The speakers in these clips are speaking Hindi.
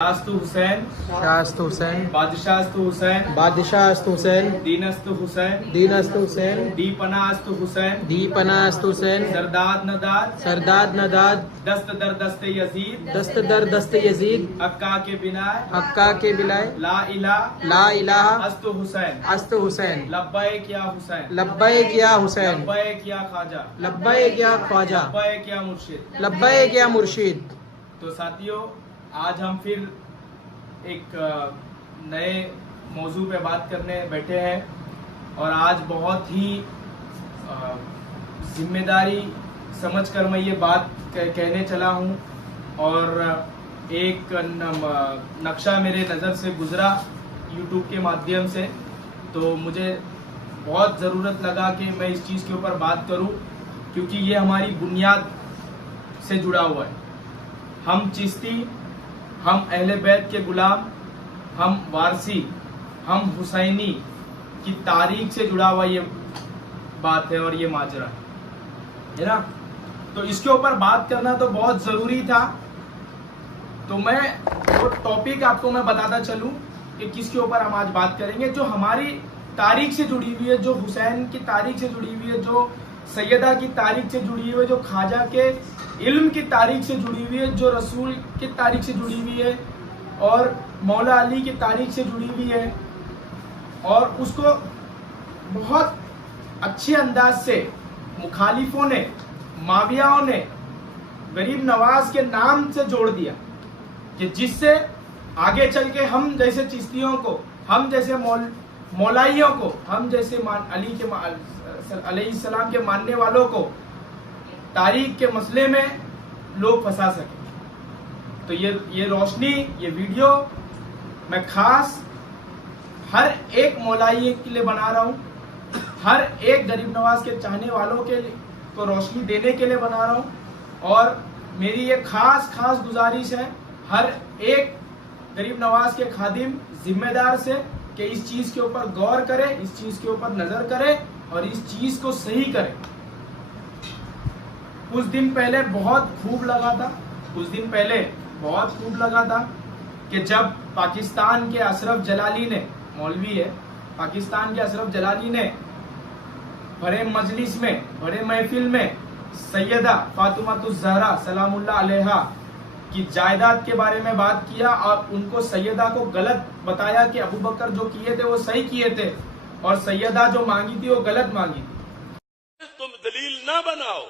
शास्तु हुसैन, शास्तु हुसैन, बादशाहस्तु हुसैन, बादशाहस्तु हुसैन, दीनस्तु हुसैन, दीनस्तु हुसैन, दीपनास्तु हुसैन, दीपनास्तु हुसैन, सरदाद नदाद, सरदाद नदाद, दस्त दर दस्त यजीद, दस्त दर दस्त यजीद, हक्का के बिनाए, हक्का के बिलाए, ला इला, ला इलाहा, अस्तु हुसैन, अस्तु हुसैन, लब्बैक या हुसैन, लब्बैक या हुसैन, लब्बैक या ख्वाजा, लब्बैक या ख्वाजा, लब्बैक या मुर्शिद। लब्बैक या मुर्शिद। तो साथियों, आज हम फिर एक नए मौजू पे बात करने बैठे हैं और आज बहुत ही जिम्मेदारी समझकर मैं ये बात कहने चला हूँ। और एक नक्शा मेरे नज़र से गुजरा YouTube के माध्यम से, तो मुझे बहुत ज़रूरत लगा कि मैं इस चीज़ के ऊपर बात करूँ, क्योंकि ये हमारी बुनियाद से जुड़ा हुआ है। हम चिश्ती, हम अहले बैत के गुलाम, हम वारसी, हम हुसैनी की तारीख से जुड़ा हुआ ये बात है और ये माजरा है ना। तो इसके ऊपर बात करना तो बहुत जरूरी था। तो मैं वो टॉपिक आपको मैं बताता चलूं कि किसके ऊपर हम आज बात करेंगे, जो हमारी तारीख से जुड़ी हुई है, जो हुसैन की तारीख से जुड़ी हुई है, जो सैयदा की तारीख से जुड़ी हुई है, जो ख्वाजा के इल्म की तारीख से जुड़ी हुई है, जो रसूल की तारीख से जुड़ी हुई है और मौला अली की तारीख से जुड़ी हुई है। और उसको बहुत अच्छे अंदाज से मुखालिफों ने, मावियाओं ने गरीब नवाज के नाम से जोड़ दिया, कि जिससे आगे चल के हम जैसे चिश्तियों को, हम जैसे मौलाइयों को, हम जैसे अली के अलैहिस्सलाम के मानने वालों को तारीख के मसले में लोग फंसा सके। तो ये रोशनी, ये वीडियो मैं खास हर एक मौलाई के लिए बना रहा हूँ, हर एक गरीब नवाज के चाहने वालों के लिए को रोशनी देने के लिए बना रहा हूँ। और मेरी ये खास गुजारिश है हर एक गरीब नवाज के खादिम, जिम्मेदार से, कि इस चीज के ऊपर गौर करे, इस चीज के ऊपर नजर करे और इस चीज को सही करे। कुछ दिन पहले बहुत खूब लगा था कि जब पाकिस्तान के अशरफ जलाली ने, मौलवी है, पाकिस्तान के अशरफ जलाली ने बड़े मजलिस में, बड़े महफिल में सैयदा फातिमातुज़ ज़हरा सलामुल्लाह अलैहा की जायदाद के बारे में बात किया और उनको सैयदा को गलत बताया कि अबू बकर जो किए थे वो सही किए थे और सैयदा जो मांगी थी वो गलत मांगी थी। तुम दलील ना बनाओ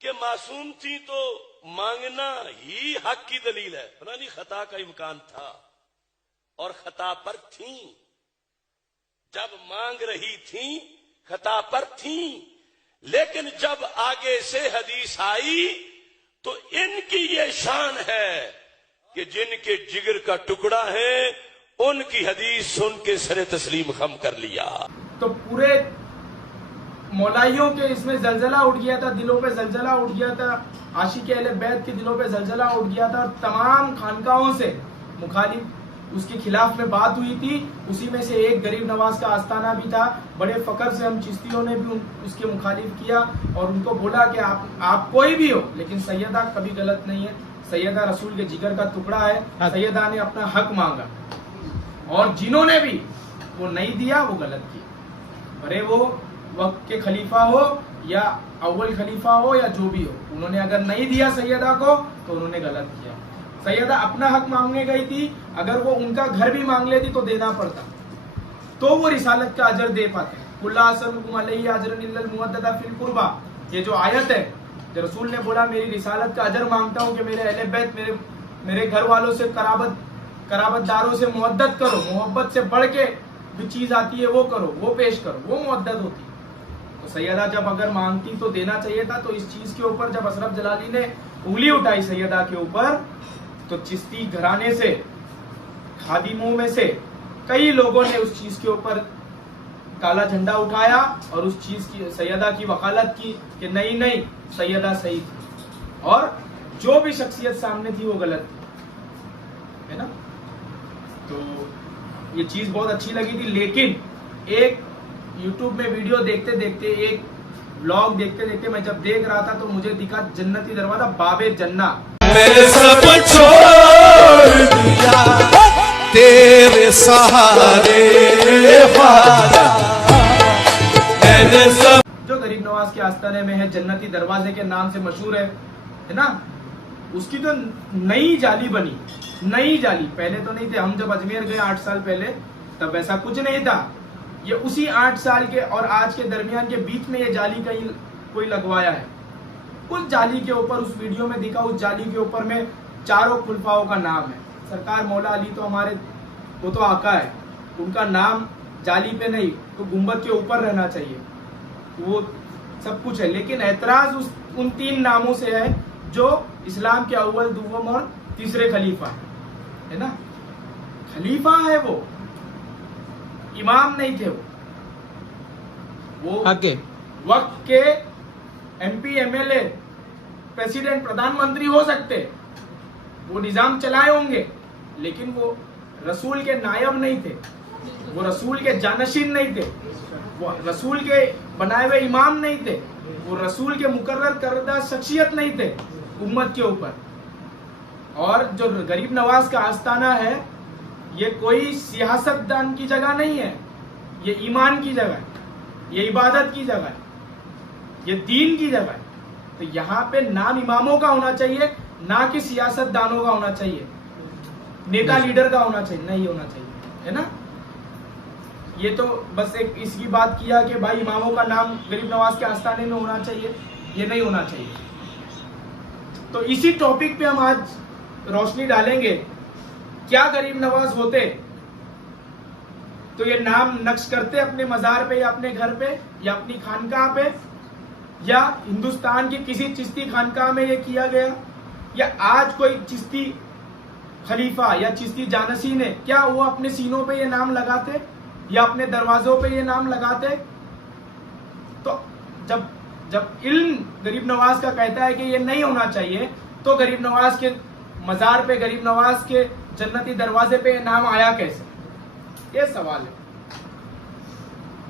कि मासूम थी तो मांगना ही हक की दलील है। फलानी खता का इम्कान था और खता पर थी, जब मांग रही थी खता पर थी, लेकिन जब आगे से हदीस आई तो इनकी ये शान है कि जिनके जिगर का टुकड़ा है उनकी हदीस सुन के सरे तस्लीम खम कर लिया। तो पूरे मौलाइयों के इसमें जलजला उठ गया था, दिलों पे जलजला उठ गया था, आशिक अहले बैत के दिलों पे जलजला उठ गया था और तमाम खानकाहों से मुखालिफ उसके खिलाफ में बात हुई थी। उसी में से एक गरीब नवाज का आस्थाना भी था। बड़े फकर से हम चिश्तियों ने भी उसके मुखालिफ किया और उनको बोला कि आप कोई भी हो, लेकिन सैयदा कभी गलत नहीं है, सैयदा रसूल के जिगर का टुकड़ा है, सैयदा ने अपना हक मांगा और जिन्होंने भी वो नहीं दिया वो गलत किया। भले वो वक्त के खलीफा हो या अव्वल खलीफा हो या जो भी हो, उन्होंने अगर नहीं दिया सैयदा को तो उन्होंने गलत किया। सैयदा अपना हक मांगने गई थी, अगर वो उनका घर भी मांग लेती तो देना पड़ता, तो वो रिसालत का अजर दे पाते। कुल्ला असलकुम अलैहि अजरन इल्लल मुवद्दता फिल कुर्बा, ये जो आयत है, जो रसूल ने बोला मेरी रिसालत का अजर मांगता हूँ कि मेरे अहले बैत, मेरे घर वालों से कराबतदारों से मुवद्दत करो, मोहब्बत से बढ़ के जो चीज आती है वो करो, वो पेश करो, वो मुवद्दत होती है। तो सैयदा जब अगर मांगती तो देना चाहिए था। तो इस चीज के ऊपर जब अशरफ जलाली ने उंगली उठाई सैयदा के ऊपर, तो चिश्ती घराने से, खादिमों में से कई लोगों ने उस चीज के ऊपर काला झंडा उठाया और उस चीज की, सैयदा की वकालत की कि नहीं सैयदा सही थी और जो भी शख्सियत सामने थी वो गलत थी, है ना। तो ये चीज बहुत अच्छी लगी थी। लेकिन एक YouTube में वीडियो देखते देखते, एक व्लॉग देखते देखते मैं जब देख रहा था तो मुझे दिखा जन्नती दरवाजा, बाबे जन्ना। मेरे सब छोड़ सहारे ख्वाजा मैंने सब जो गरीब नवाज के आस्थाने में है, जन्नती दरवाजे के नाम से मशहूर है ना, उसकी तो नई जाली बनी, नई जाली। पहले तो नहीं थे, हम जब अजमेर गए 8 साल पहले तब वैसा कुछ नहीं था। ये उसी 8 साल के और आज के दरमियान के बीच में ये जाली कहीं कोई लगवाया है। उस जाली के ऊपर, उस वीडियो में दिखा, उस जाली के ऊपर में 4 खुलफाओं का नाम है। सरकार मौला अली तो हमारे, वो तो आका है, उनका नाम जाली पे नहीं तो गुंबद के ऊपर रहना चाहिए, वो सब कुछ है। लेकिन ऐतराज उन 3 नामों से है जो इस्लाम के अव्वल, दुव्वम और तीसरे खलीफा है ना। खलीफा है वो, इमाम नहीं थे वो आगे वक्त के MP, MLA, प्रेसिडेंट, प्रधानमंत्री हो सकते, वो निजाम चलाए होंगे, लेकिन वो रसूल के नायब नहीं थे, वो रसूल के जानशीन नहीं थे, वो रसूल के बनाए हुए इमाम नहीं थे, वो रसूल के मुकर्रर करदा शख्सियत नहीं थे उम्मत के ऊपर। और जो गरीब नवाज का आस्थाना है, ये कोई सियासतदान की जगह नहीं है, ये ईमान की जगह है, ये इबादत की जगह है, ये दीन की जगह है। तो यहाँ पे नाम इमामों का होना चाहिए, ना कि सियासतदानों का होना चाहिए, नेता लीडर का होना चाहिए, नहीं होना चाहिए, है ना। ये तो बस एक इसकी बात किया कि भाई इमामों का नाम गरीब नवाज के आस्थाने में होना चाहिए, ये नहीं होना चाहिए। तो इसी टॉपिक पे हम आज रोशनी डालेंगे। क्या गरीब नवाज होते तो ये नाम नक्श करते अपने मजार पे या अपने घर पे या अपनी खानकाह पे, या हिंदुस्तान की किसी चिश्ती खानकाह में ये किया गया, या आज कोई चिश्ती खलीफा या चिश्ती जानसी ने क्या वो अपने सीनों पे ये नाम लगाते या अपने दरवाजों पे ये नाम लगाते। तो जब इल्म गरीब नवाज का कहता है कि ये नहीं होना चाहिए, तो गरीब नवाज के मजार पे, गरीब नवाज के जन्नती दरवाजे पे ये नाम आया कैसे, ये सवाल है।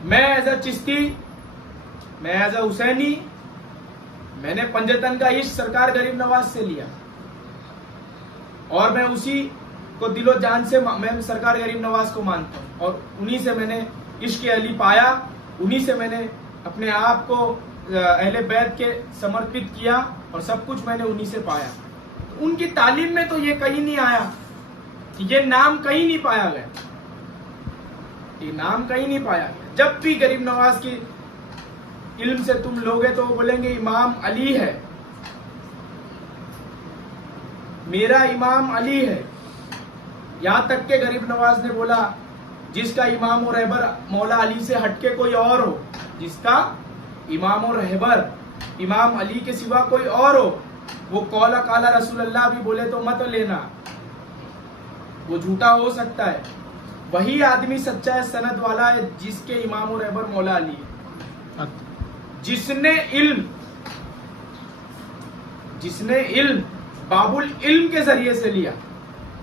मैं एज अ चिश्ती, मैं एज अ हुसैनी, मैंने पंजतन का इश्क सरकार गरीब नवाज से लिया और मैं उसी को दिलो जान से मैं सरकार गरीब नवाज को मानता हूँ, और उन्हीं से मैंने इश्क अली पाया, उन्हीं से मैंने अपने आप को अहले बैत के समर्पित किया और सब कुछ मैंने उन्हीं से पाया। तो उनकी तालीम में तो ये कहीं नहीं आया, ये नाम कहीं नहीं पाया गया, ये नाम कहीं नहीं पाया गया। जब भी गरीब नवाज की इल्म से तुम लोगे तो वो बोलेंगे इमाम अली है, मेरा इमाम अली है। यहां तक के गरीब नवाज ने बोला जिसका इमाम और रहबर मौला अली से हटके कोई और हो, जिसका इमाम और रहबर इमाम अली के सिवा कोई और हो, वो कौला काला रसूलुल्लाह भी बोले तो मत लेना, वो झूठा हो सकता है। वही आदमी सच्चा है, सनद वाला है, जिसके इमाम और रहबर मौला अली है। जिसने इल्म बाबुल इल्म के जरिए से लिया,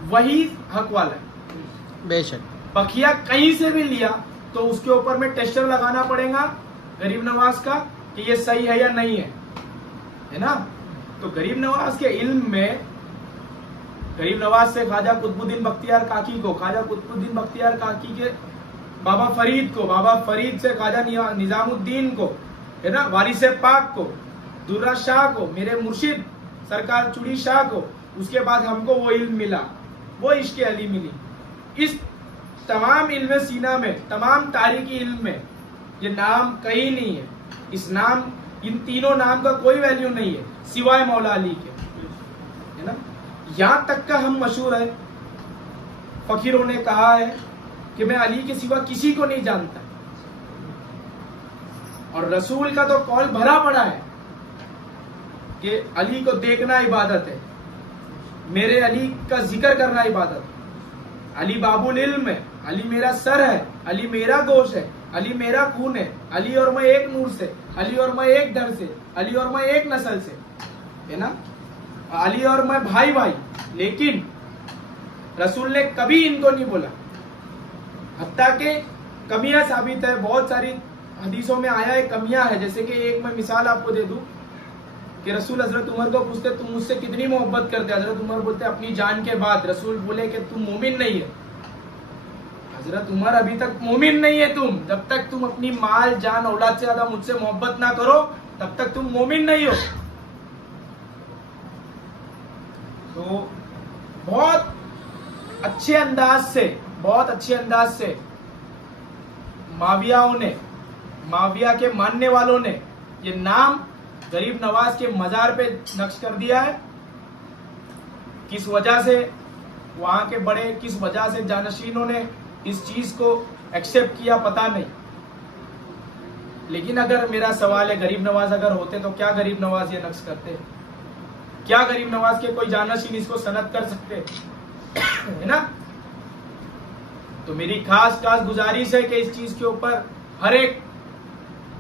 वही हक वाला है। बेशक बखिया कहीं से भी लिया तो उसके ऊपर में टेस्टर लगाना पड़ेगा गरीब नवाज का कि ये सही है या नहीं है ना। तो गरीब नवाज के इल्म में, गरीब नवाज से ख्वाजा कुतुबुद्दीन बख्तियार काकी को, ख्वाजा कुतुबुद्दीन बख्तियार काकी के बाबा फरीद को, बाबा फरीद से ख्वाजा निजामुद्दीन को, है ना, वारिस पाक को, दुर्रा शाह को, मेरे मुर्शिद सरकार चुड़ी शाह को, उसके बाद हमको वो इल्म मिला, वो इश्क अली मिली। इस तमाम इल्म सीना में, तमाम तारीखी इल्म में ये नाम कहीं नहीं है। इस नाम, इन तीनों नाम का कोई वैल्यू नहीं है सिवाय मौला अली के, है ना। यहां तक का हम मशहूर है, फकीरों ने कहा है कि मैं अली के सिवा किसी को नहीं जानता, और रसूल का तो कौल भरा पड़ा है कि अली को देखना इबादत है, मेरे अली का जिक्र करना इबादत है। अली बाबुल इल्म है, अली मेरा सर है, अली मेरा गोश है, अली मेरा खून है, अली और मैं एक नूर से, अली और मैं एक दर से, अली और मैं एक नस्ल से, है ना, अली और मैं भाई भाई। लेकिन रसूल ने कभी इनको नहीं बोला, हत्ता के कमियां साबित है, बहुत सारी हदीसों में आया है कमियां है। जैसे कि एक मैं मिसाल आपको दे दूं कि रसूल हजरत उमर को पूछते तुम मुझसे कितनी मोहब्बत करते, हजरत उमर बोलते अपनी जान के बाद। रसूल बोले कि तुम मोमिन नहीं है, हजरत उमर अभी तक मोमिन नहीं है तुम। जब तक तुम अपनी माल जान औलाद से ज्यादा मुझसे मोहब्बत ना करो तब तक तुम मोमिन नहीं हो। तो बहुत अच्छे अंदाज से माविया के मानने वालों ने ये नाम गरीब नवाज के मजार पे नक्श कर दिया है। किस वजह से वहां के बड़े, किस वजह से जानशीनों ने इस चीज को एक्सेप्ट किया पता नहीं। लेकिन अगर मेरा सवाल है, गरीब नवाज अगर होते तो क्या गरीब नवाज ये नक्श करते? क्या गरीब नवाज के कोई जानशीन इसको सनद कर सकते है ना? तो मेरी खास गुजारिश है कि इस चीज के ऊपर हर एक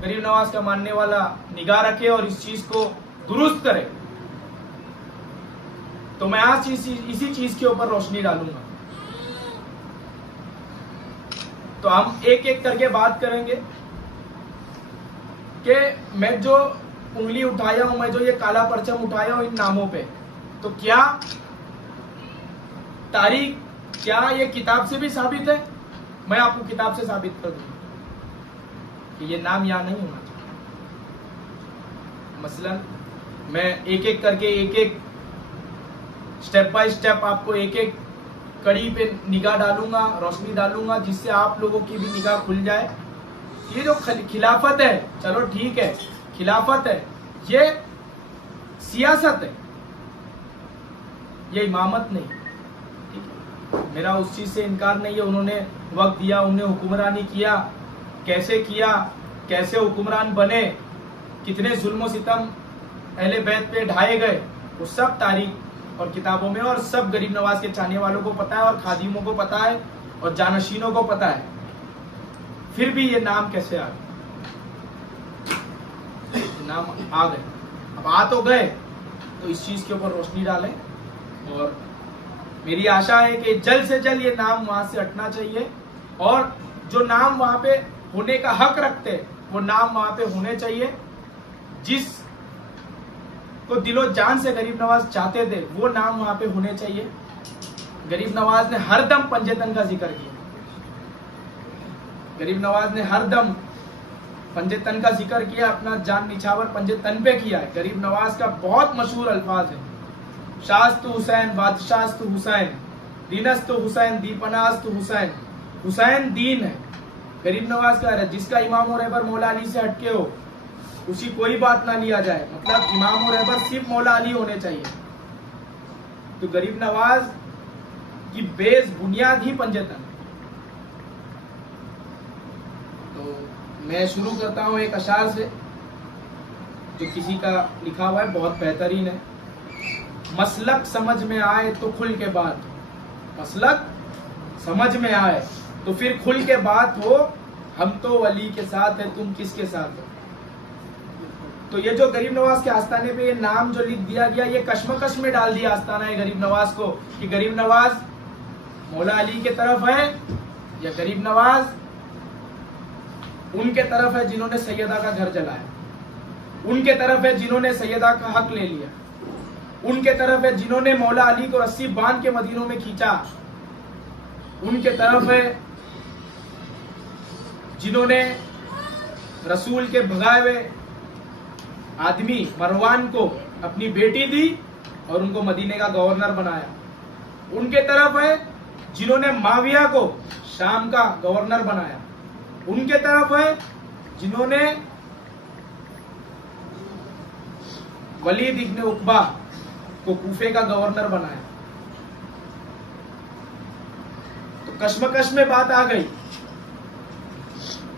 गरीब नवाज का मानने वाला निगाह रखे और इस चीज को दुरुस्त करे। तो मैं आज इसी चीज के ऊपर रोशनी डालूंगा। तो हम एक एक करके बात करेंगे कि मैं जो उंगली उठाया हूं, मैं जो ये काला परचम उठाया हूं इन नामों पे, तो क्या तारीख, क्या ये किताब से भी साबित है? मैं आपको किताब से साबित कर दूंगा कि ये नाम यहां नहीं होना चाहिए। मसलन मैं एक एक करके, एक एक स्टेप बाय स्टेप आपको एक एक कड़ी पे निगाह डालूंगा, रोशनी डालूंगा, जिससे आप लोगों की भी निगाह खुल जाए। ये जो खिलाफत है, चलो ठीक है, खिलाफत है, ये सियासत है, ये इमामत नहीं। ठीक है, मेरा उस चीज से इनकार नहीं है। उन्होंने वक्त दिया, उन्हें हुक्मरानी किया, कैसे किया, कैसे हुक्मरान बने, कितने जुल्म सितम अहले बैत पे ढाए गए, वो सब तारीख और किताबों में, और सब गरीब नवाज के चाहने वालों को पता है, और खादिमों को पता है, और जानशीनों को पता है। फिर भी ये नाम कैसे आ गए? नाम आ गए, अब आ तो गए, तो इस चीज के ऊपर रोशनी डालें। और मेरी आशा है कि जल्द से जल्द ये नाम वहां से हटना चाहिए, और जो नाम वहां पे होने का हक रखते वो नाम वहां पे होने चाहिए। जिस को दिलो जान से गरीब नवाज चाहते थे वो नाम वहां पे होने चाहिए। गरीब नवाज ने हरदम पंजेतन का जिक्र किया, गरीब नवाज ने हरदम पंजेतन का जिक्र किया, अपना जान निछावर पंजेतन पे किया है। गरीब नवाज का बहुत मशहूर अल्फाज है, शास्तु हुसैन बादशास्तु हुसैन, दीनस्तु हुसैन दीपनास्तु हुसैन, हुसैन दीन है। गरीब नवाज का है, जिसका इमाम और रहबर मौला अली से हटके हो उसी कोई बात ना लिया जाए, मतलब इमाम और रहबर सिर्फ मौला अली होने चाहिए। तो गरीब नवाज की बेस बुनियाद ही पंजेतन। तो मैं शुरू करता हूं एक अशार से जो किसी का लिखा हुआ है, बहुत बेहतरीन है। मसलक समझ में आए तो खुल के बात, मसलक समझ में आए तो फिर खुल के बात हो, हम तो वली के साथ है, तुम किसके साथ हो। तो ये जो गरीब नवाज के आस्ताने पे ये नाम जो लिख दिया गया, ये कश्मकश में डाल दिया आस्ताना है गरीब नवाज को, कि गरीब नवाज मौला अली के तरफ है या गरीब नवाज उनके तरफ है जिन्होंने सैयदा का घर जलाया, उनके तरफ है जिन्होंने सैयदा का हक ले लिया, उनके तरफ है जिन्होंने मौला अली को रस्सी बांध के मदीनों में खींचा, उनके तरफ है जिन्होंने रसूल के भगाए हुए आदमी मरवान को अपनी बेटी दी और उनको मदीने का गवर्नर बनाया, उनके तरफ है जिन्होंने माविया को शाम का गवर्नर बनाया, उनके तरफ है जिन्होंने वलीद इब्न उकबा को कूफे का गवर्नर बनाया। तो कश्मकश में बात आ गई।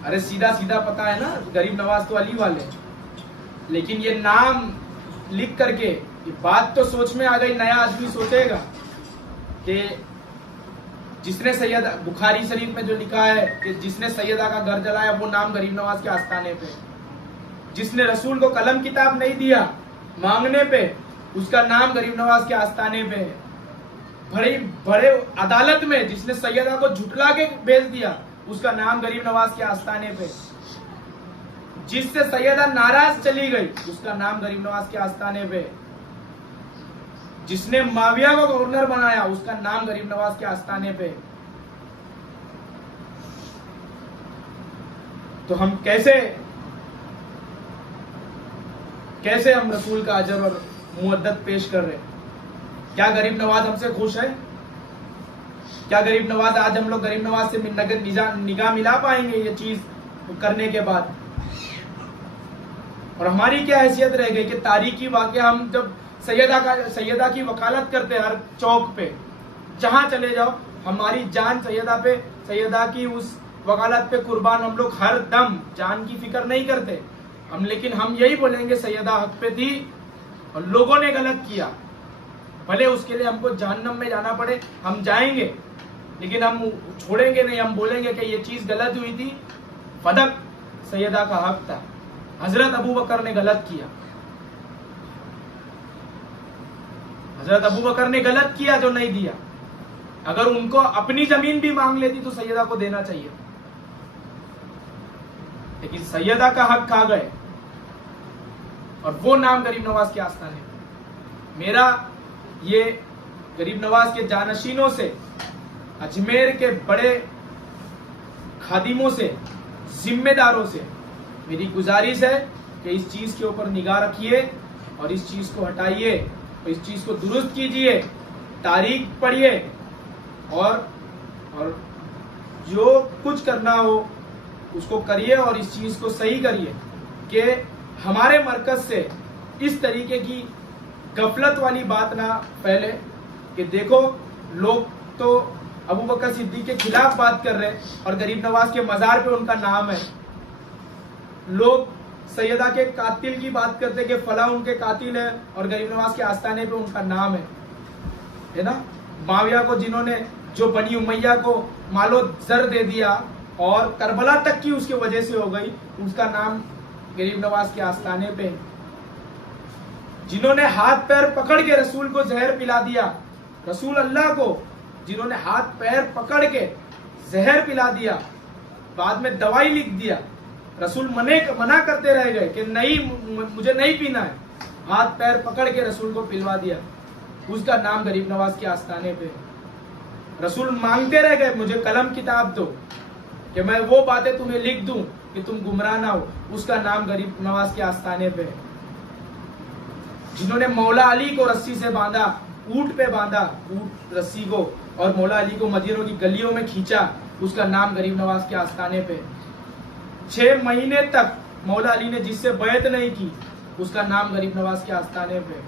अरे सीधा सीधा पता है ना, गरीब नवाज तो अली वाले, लेकिन ये नाम लिख करके ये बात तो सोच में आ गई। नया आदमी सोचेगा कि जिसने सैयदा, बुखारी शरीफ में जो लिखा है कि जिसने सैयदा का घर जलाया वो नाम गरीब नवाज के आस्ताने पे, जिसने रसूल को कलम किताब नहीं दिया मांगने पे उसका नाम गरीब नवाज के आस्ताने पे है। बड़े बड़े अदालत में जिसने सैयदा को झुटला के भेज दिया उसका नाम गरीब नवाज के आस्ताने पे, जिससे सैयदा नाराज चली गई उसका नाम गरीब नवाज के आस्ताने पे, जिसने माविया को गवर्नर बनाया उसका नाम गरीब नवाज के आस्ताने पे। तो हम कैसे हम रसूल का अजर और मुअद्दत पेश कर रहे हैं? क्या गरीब नवाज हमसे खुश है? क्या गरीब नवाज आज हम लोग गरीब नवाज से निगाह मिला पाएंगे ये चीज करने के बाद? और हमारी क्या हैसियत रह गई कि तारीखी वाकया हम जब सैयदा की वकालत करते हैं हर चौक पे, जहां चले जाओ हमारी जान सैयदा की उस वकालत पे कुर्बान, हम लोग हर दम जान की फिक्र नहीं करते हम, लेकिन हम यही बोलेंगे सैयदा हक पे थी और लोगों ने गलत किया, भले उसके लिए हमको जहन्नम में जाना पड़े हम जाएंगे, लेकिन हम छोड़ेंगे नहीं। हम बोलेंगे कि ये चीज गलत हुई थी, फदक सैयदा का हक था, हजरत अबू बकर ने गलत किया, हजरत अबू बकर ने गलत किया जो नहीं दिया। अगर उनको अपनी जमीन भी मांग लेती तो सैयदा को देना चाहिए, लेकिन सैयदा का हक खा गए और वो नाम गरीब नवाज के आस्थाने। मेरा ये गरीब नवाज के जानशीनों से, अजमेर के बड़े खादिमों से, जिम्मेदारों से मेरी गुजारिश है कि इस चीज के ऊपर निगाह रखिए और इस चीज को हटाइए और इस चीज को दुरुस्त कीजिए, तारीख पढ़िए और जो कुछ करना हो उसको करिए और इस चीज को सही करिए कि हमारे मरकज से इस तरीके की गफलत वाली बात ना फैले कि देखो लोग तो अबू बकर सिद्दीक के खिलाफ बात कर रहे हैं और गरीब नवाज के मजार पे उनका नाम है, लोग सैयदा के कातिल की बात करते कि फला उनके कातिल है और गरीब नवाज के आस्थाने पे उनका नाम है ना। माविया को जिन्होंने, जो बनी उमैया को मालो जर दे दिया और करबला तक की उसकी वजह से हो गई, उसका नाम गरीब नवाज के आस्थाने पे है। जिन्होंने हाथ पैर पकड़ के रसूल को जहर पिला दिया, रसूल अल्लाह को जिन्होंने हाथ पैर पकड़ के जहर पिला दिया, बाद में दवाई लिख दिया, रसूल मना करते रह गए कि नहीं मुझे नहीं पीना है, हाथ पैर पकड़ के रसूल को पिलवा दिया, उसका नाम गरीब नवाज के आस्थाने पे है। रसूल मांगते रह गए मुझे कलम किताब दो कि मैं वो बातें तुम्हें लिख दूं कि तुम गुमराह ना हो, उसका नाम गरीब नवाज के आस्थाने पे है। जिन्होंने मौला अली को रस्सी से बांधा, ऊंट पे बांधा, ऊंट रस्सी को, और मौला अली को मदीनों की गलियों में खींचा, उसका नाम गरीब नवाज के आस्थाने पे है। 6 महीने तक मौला अली ने जिससे बैत नहीं की, उसका नाम गरीब नवाज के आस्थाने पे है।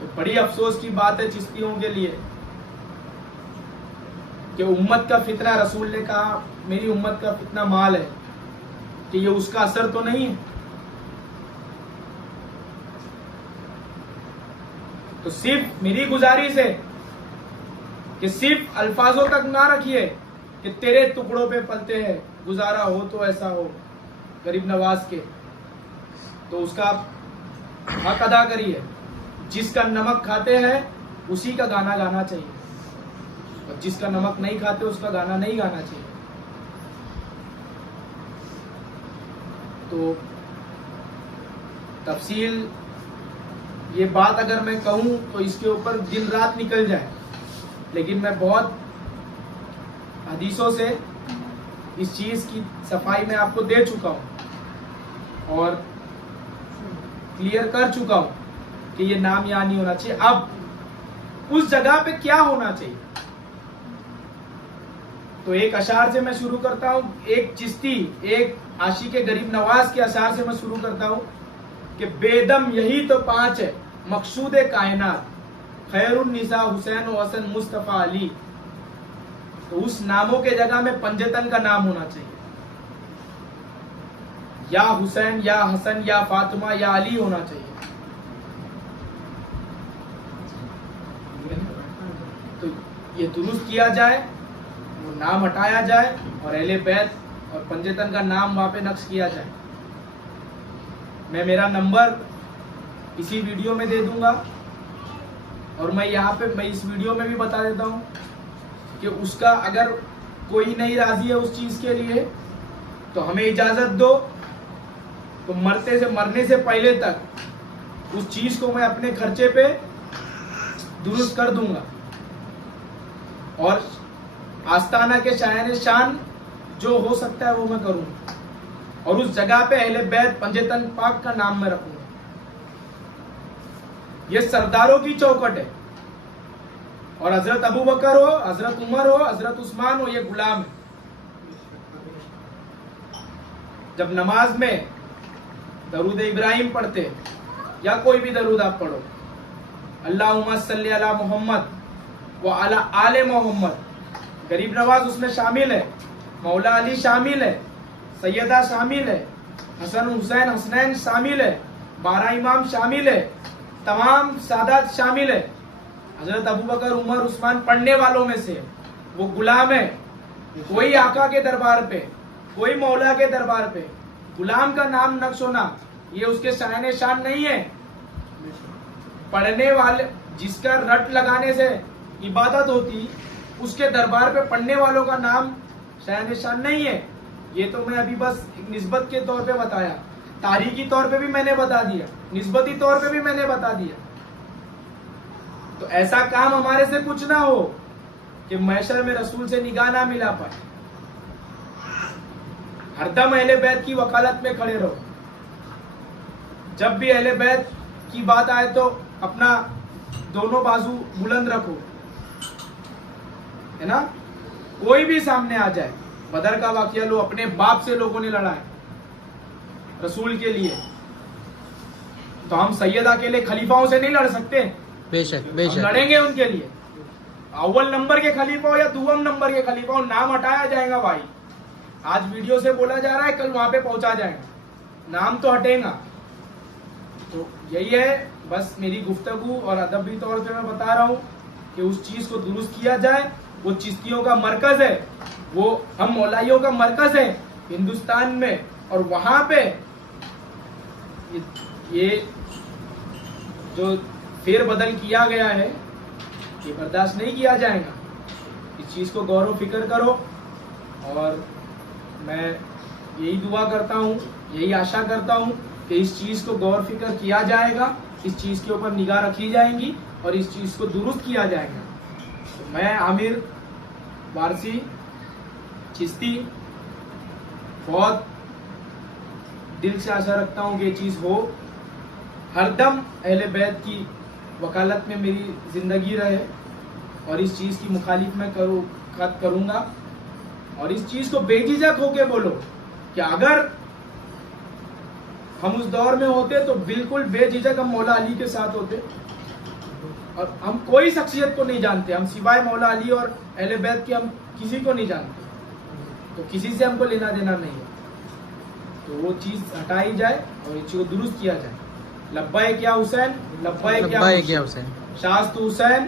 तो बड़ी अफसोस की बात है चिश्तियों के लिए कि उम्मत का फितना, रसूल ने कहा मेरी उम्मत का फितना माल है, कि ये उसका असर तो नहीं है। तो सिर्फ मेरी गुजारिश है कि सिर्फ अल्फाजों तक ना रखिए कि तेरे टुकड़ों पे पलते हैं, गुजारा हो तो ऐसा हो गरीब नवाज के, तो उसका हक अदा करिए। जिसका नमक खाते हैं उसी का गाना गाना चाहिए, और जिसका नमक नहीं खाते उसका गाना नहीं गाना चाहिए। तो तफसील ये बात अगर मैं कहूं तो इसके ऊपर दिन रात निकल जाए, लेकिन मैं बहुत हदीसों से इस चीज की सफाई में आपको दे चुका हूं और क्लियर कर चुका हूं कि ये नाम यहाँ नहीं होना चाहिए। अब उस जगह पे क्या होना चाहिए, तो एक अशार से मैं शुरू करता हूं, एक चिश्ती, एक आशिक गरीब नवाज के अशार से मैं शुरू करता हूं कि बेदम यही तो 5 है मकसूद कायनात, खैरुन निसा हुसैन व हसन मुस्तफा अली। तो उस नामों के जगह में पंजतन का नाम होना चाहिए, या हुसैन या हसन या फातिमा या अली होना चाहिए। तो ये दुरुस्त किया जाए, वो नाम हटाया जाए और अहले बैत और पंजतन का नाम वहां पे नक्श किया जाए। मैं मेरा नंबर इसी वीडियो में दे दूंगा और मैं यहाँ पे मैं इस वीडियो में भी बता देता हूँ कि उसका अगर कोई नहीं राजी है उस चीज के लिए तो हमें इजाजत दो, तो मरने से पहले तक उस चीज को मैं अपने खर्चे पे दुरुस्त कर दूंगा। और आस्ताना के शायान शान जो हो सकता है वो मैं करूंगा, और उस जगह पे अहले बैत पंजतन पाक का नाम मैं रखूंगा। ये सरदारों की चौकट है, और हजरत अबू बकर हो, हजरत उमर हो, हजरत उस्मान हो, ये गुलाम है। जब नमाज में दरूद इब्राहिम पढ़ते या कोई भी दरूद आप पढ़ो, अल्लाहुम्मा सल्ली अला मोहम्मद व अला आले मोहम्मद, गरीब नवाज उसमें शामिल है, मौला अली शामिल है, सैयदा शामिल है, हसन हुसैन हसनैन शामिल है, 12 इमाम शामिल है, तमाम सादात शामिल है। हजरत अबू बकर उमर उस्मान पढ़ने वालों में से, वो गुलाम है। कोई आका के दरबार पे, कोई मौला के दरबार पे गुलाम का नाम नक्श होना, ये उसके शान शान नहीं है। पढ़ने वाले, जिसका रट लगाने से इबादत होती, उसके दरबार पे पढ़ने वालों का नाम शान शान नहीं है। ये तो मैं अभी बस एक निस्बत के तौर पे बताया, तारीखी तौर पे भी मैंने बता दिया, निस्बती तौर पे भी मैंने बता दिया। तो ऐसा काम हमारे से कुछ ना हो कि महशर में रसूल से निगाह ना मिला पाए। हरदम अहले बैत की वकालत में खड़े रहो। जब भी अहले बैत की बात आए तो अपना दोनों बाजू बुलंद रखो, है ना। कोई भी सामने आ जाए, बदर का वाकया लो, अपने बाप से लोगों ने लड़ा है रसूल के लिए, तो हम सैयदा के लिए खलीफाओं से नहीं लड़ सकते। बेशक हम बेशक। लड़ेंगे उनके लिए, अव्वल नंबर के खलीफा हो या दुवम नंबर के खलीफा हो, नाम हटाया जाएगा भाई। आज वीडियो से बोला जा रहा है, कल वहां पे पहुंचा जाएगा, नाम तो हटेगा। तो यही है बस मेरी गुफ्तगू, और अदबी तौर पे मैं बता रहा हूं कि उस चीज को दुरुस्त किया जाए। वो चिश्तियों का मरकज है, वो हम मौलाइयों का मरकज है हिंदुस्तान में, और वहां पे ये जो फेरबदल किया गया है, ये बर्दाश्त नहीं किया जाएगा। इस चीज को गौर फिक्र करो, और मैं यही दुआ करता हूँ, यही आशा करता हूँ कि इस चीज को गौर फिक्र किया जाएगा, इस चीज के ऊपर निगाह रखी जाएगी, और इस चीज को दुरुस्त किया जाएगा। तो मैं आमिर वारसी चिश्ती बहुत दिल से आशा रखता हूँ कि ये चीज हो। हरदम अहले बैत की वकालत में मेरी जिंदगी रहे, और इस चीज की मुखालिफ मैं करूंगा, और इस चीज को बेझिझक होके बोलो कि अगर हम उस दौर में होते तो बिल्कुल बेझिझक हम मौला अली के साथ होते, और हम कोई शख्सियत को नहीं जानते, हम सिवाय मौला अली और अहले बैत के हम किसी को नहीं जानते, तो किसी से हमको लेना देना नहीं है। तो वो चीज हटाई जाए और इस चीज को दुरुस्त किया जाए। लब्बाइक या हुसैन, लब्बाइक या हुसैन, शास्तु हुसैन,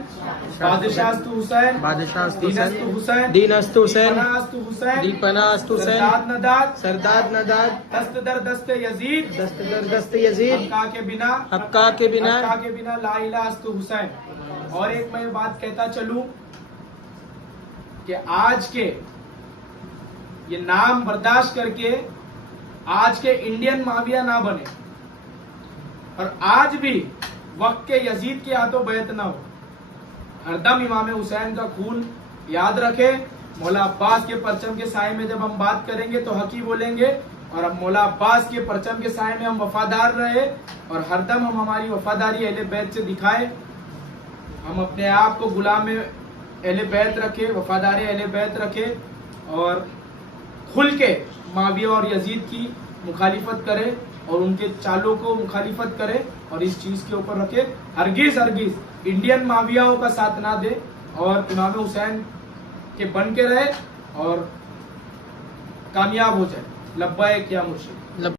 बादशास्तु हुसैन, बादशास्तु दीनस्तु हुसैन, दीनस्तु हुसैन, दीपनास्तु हुसैन, दीपनास्तु हुसैन, सरदाद नदाद, सरदाद नदाद, दस्त दर दस्त यजीद, दस्त दर दस्त यजीद, हक्का के बिना, हक्का के बिना, हक्का के बिना ला इलाहा अस्तु हुसैन। और एक मैं बात कहता चलूं कि आज के ये नाम बर्दाश्त करके आज के इंडियन माविया ना बने, और आज भी वक्त के यजीद के हाथों बैत ना हो। हरदम इमाम हुसैन का खून याद रखे। मौला अब्बास के परचम के साए में जब हम बात करेंगे तो हकी बोलेंगे, और अब मौला अब्बास के परचम के साए में हम वफादार रहे, और हरदम हम हमारी वफादारी अहले बैत से दिखाए। हम अपने आप को गुलाम अहले बैत रखे, वफादारी अहले बैत रखे, और खुल के माविया और यजीद की मुखालिफत करे, और उनके चालों को मुखालिफत करे, और इस चीज के ऊपर रखे। हरगिज हरगिज इंडियन मावियाओं का साथ ना दे, और इमाम हुसैन के बन के रहे और कामयाब हो जाए। लब्बाइक या मुर्शिद।